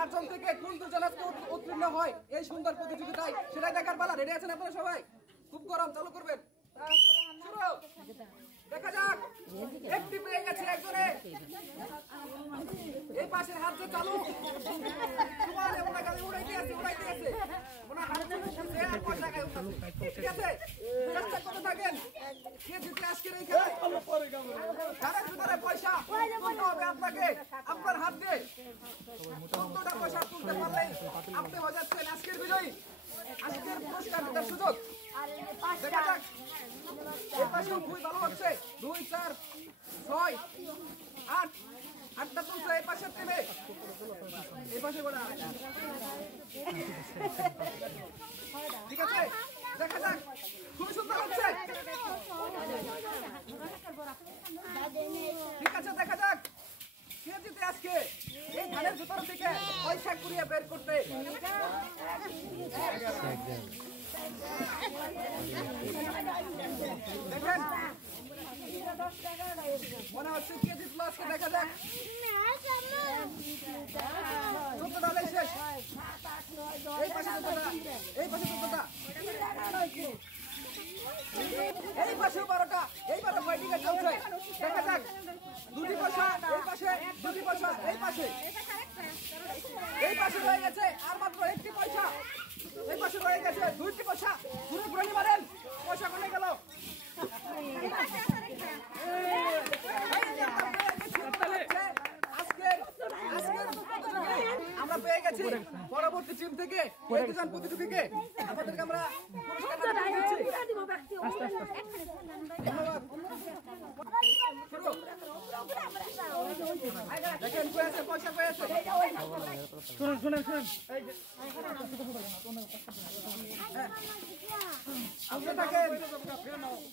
4 জন থেকে কোন 2 জন আজকে উত্তীর্ণ হয় এই সুন্দর প্রতিযোগিতায় সেটাই দেখার পালা। রেডি আছেন আপনারা সবাই? খুব গরম, চালু করবেন। দেখা যাক, একটি পেয়ে গেছে একজনে। এই পাশের হাত যে চালু উড়াইতে আছে ওনার হাত ঠিক আছে, চেষ্টা করতে থাকেন। কে জিতে আজকের এই খেলায় ধানের ভিতরে পয়সা তুলতে হবে আপনাকে। আপনার হাত দিয়ে 14টা পয়সা তুলতে পারলেই আপনি হয়ে যাচ্ছেন আজকের বিজয়ী। আজকের পুরস্কার জেতার সুযোগ। দেখা যাক, এই পাশেও খুবই ভালো হচ্ছে। 2, 4, 6, 8, 8টা তুলছে এই পাশের টিমে। এই পাশে গোড়া ঠিক আছে, দেখা যাক, খুবই সুন্দর হচ্ছে। ঠিক আছে, দেখা যাক কে জিতে আজকে এই ধানের ভিতর থেকে পয়সা কুড়িয়ে বের করতে। দেখেন, মনে হচ্ছে কে জিতলো আজকে। দেখা যাক, 14টা শেষ। এই পাশে 14টা, এই পাশে 14টা, এই পাশেও 12টা। এইবারে ফাইটিং চলছে। দেখা যাক, 2টি পয়সা এই পাশে, 2টি পয়সা এই পাশে। এই পাশে রয়ে গেছে আর মাত্র 1টি পয়সা। এই পাশে রয়ে গেছে 2টি পয়সা। ঘুরে ঘুরে মারেন, পয়সা কোনে গেল? আমরা পেয়ে গেছি পরবর্তী টিম থেকে এই 2 জন প্রতিযোগীকে। আপনাদেরকে আমরা পুরস্কার দিচ্ছি। দেখেন, পেয়েছে পয়সা, পেয়েছে। শুনেন তুলতে থাকেন,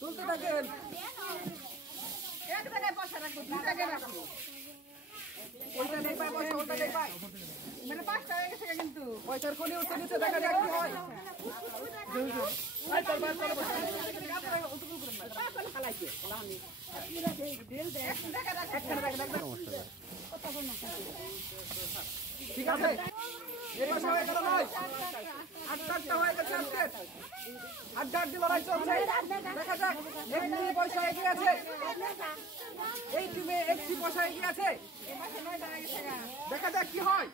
তুলতে থাকেন। এক জায়গায় পয়সা রাখবো, 2 জায়গায় রাখবো। ওইটা নেই পায় পয়সা, ওইটা নেই পায়। মানে 5টা হয়ে গেছে কিন্তু পয়সার কোণে উঠতে নিচে। দেখা যাক কি হয়। ঠিক আছে, এই পাশে হয়ে গেল নয়। 8টা হয়ে গেছে আজকে। 8 লড়াই চলছে। দেখা যাক, 1টি পয়সা এগিয়ে আছে। এই টিমে 1টি পয়সা এগিয়ে আছে। দেখা যাক কি হয়।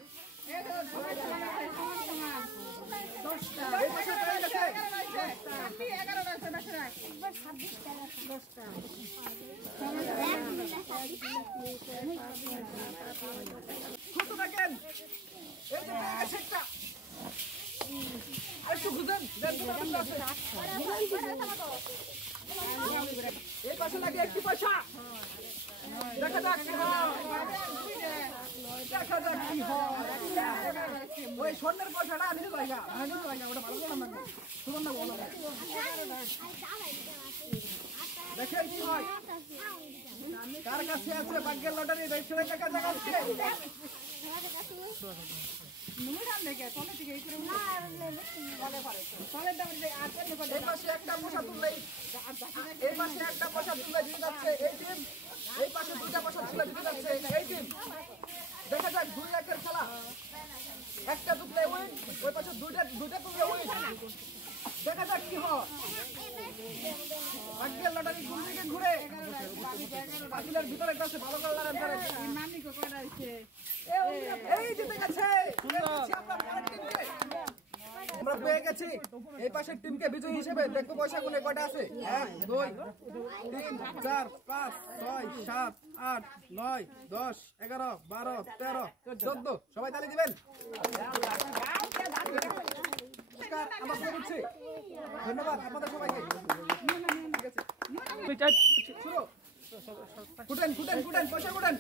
একটু খুঁজেন, এই পাশে লাগে 1টি পয়সা। দেখা যাক কি হয়, দেখা যাক কি হয়। ওই স্বর্ণের পয়সাটা নিতে জায়গা ওটা ভালো করলাম না, শুনুন না, বলো। দেখেন কি হয়, কার কাছে আছে ভাগ্যের লটারি। দেখা যাক আজকে এই পাশে একটা পয়সা তুললে জিতে যাচ্ছে এই টিম। এই পাশে 2টা পয়সা তুলে জিতে যাচ্ছে এই টিম। দেখা যাক, 2-1-এর খেলা। একটা তুললে উইন, ওই পাশে 2টা তুললে উইন। দেখা যাক কি হয়। ভাগ্যের লটারি কোন দিকে ঘুরে। পাতিলের ভিতরে একটা আছে, ভালো করে লড়াই করে। এই জিতে গেছে। আমরা পেয়ে গেছি এই পাশের টিমকে বিজয়ী হিসেবে। দেখো পয়সা কোনে কয়টা আছে। 1, 2, 3, 4, 5, 6, 7, 8, 9, 10, 11, 12, 13, 14। সবাই তালি দিবেন। আমরা করে দিচ্ছি। ধন্যবাদ আপনাদের সবাইকে। কুটেন পয়সা কুটেন।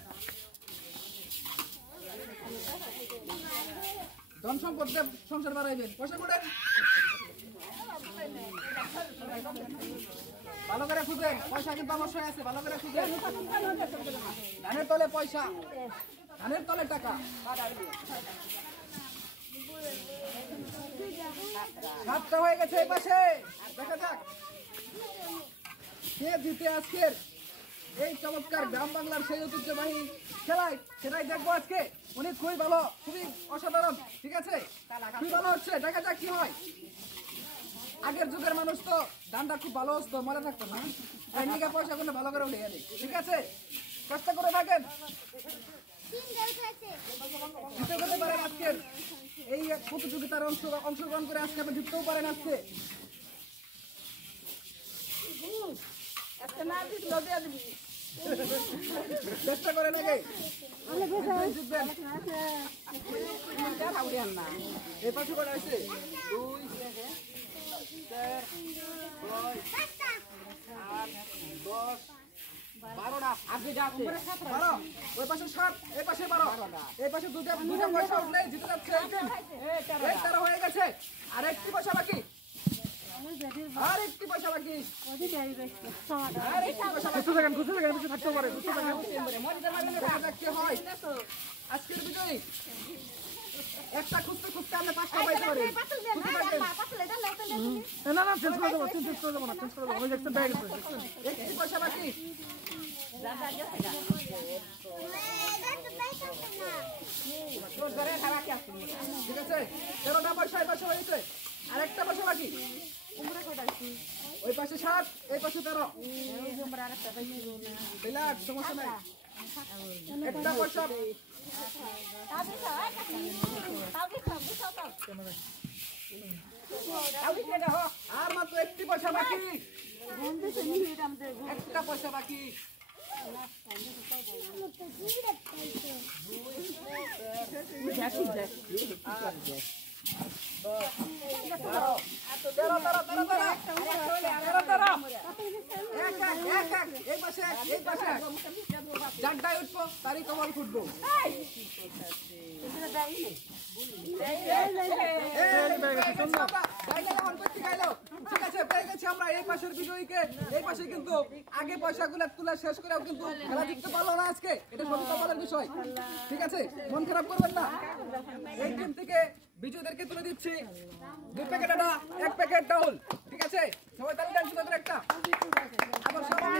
ধন সম্পদ সংসার বাড়াইবেন, পয়সা কুটেন। ভালো করে খুঁজেন, পয়সা কিন্তু অবশ্যই আছে। ভালো করে খুঁজেন। ধানের তলে পয়সা, ধানের তলে টাকা। 7টা হয়ে গেছে এই পাশে। দেখা যাক কে জিতে আজকের এই চমৎকার গ্রাম বাংলার সেই ঐতিহ্যবাহী খেলায় সেটাই দেখবো আজকে। উনি খুবই ভালো, খুবই অসাধারণ। ঠিক আছে, খুবই ভালো হচ্ছে, দেখা যাক কি হয়। আগের যুগের মানুষ তো ধানটা খুব ভালো হতো, মনে থাকতো না, টাকা পয়সা কোনো ভালো করে উঠে গেলে। ঠিক আছে, চেষ্টা করে থাকেন, জিতে যেতে পারেন আজকের এই প্রতিযোগিতার অংশগ্রহণ করে আজকে আপনি জিততেও পারেন। আজকে চেষ্টা করে নাকি জিতবেন। এই পাশে করে আছে 2 4 6 7 8 10 12টা আগে যাচ্ছে 12 ওই পাশে 7 এই পাশে 12 এই পাশে দুটো পয়সা উঠলে জিতে যাচ্ছে। এই 13 হয়ে গেছে, আর একটি পয়সা বাকি, আর একটি পয়সা বাকি, আর একটি পয়সা বাকি। খুঁজতে থাকেন কিছু থাকতে পারে, খুঁজতে থাকেন কি হয় আজকের বিজয়ী। একটা খুঁজতে খুঁজতে আমরা 5টা পাইতে পারি। না না চেঞ্জ করে দেবো, চেঞ্জ করে দেবো না, চেঞ্জ করে দেবো। ওই দেখছেন ব্যাগ আছে, একটি পয়সা বাকি। ঠিক আছে, 13টা পয়সা এই পাশে হয়েছে, আর একটা পয়সা বাকি। ওই পাশে 7 এই পাশে 13, সমস্যা নাই, একটা পয়সা। আর মাত্র একটি পয়সা বাকি, একটা পয়সা বাকি। চারটায় উঠবো তারই কমল ফুটবো। ঠিক আছে, পেয়ে গেছি আমরা এই পাশের বিজয়ীকে। এই পাশে কিন্তু আগে পয়সাগুলো তুলে শেষ করেও কিন্তু খেলা জিততে পারলো না আজকে, এটা সত্যি কপালের বিষয়। ঠিক আছে, মন খারাপ করবেন না। এই টিম থেকে বিজয়ীদেরকে তুলে দিচ্ছি 2 প্যাকেট আটা, 1 প্যাকেট ডাউল। ঠিক আছে, সবাই তাহলে ডান্স করে একটা আবার সবাই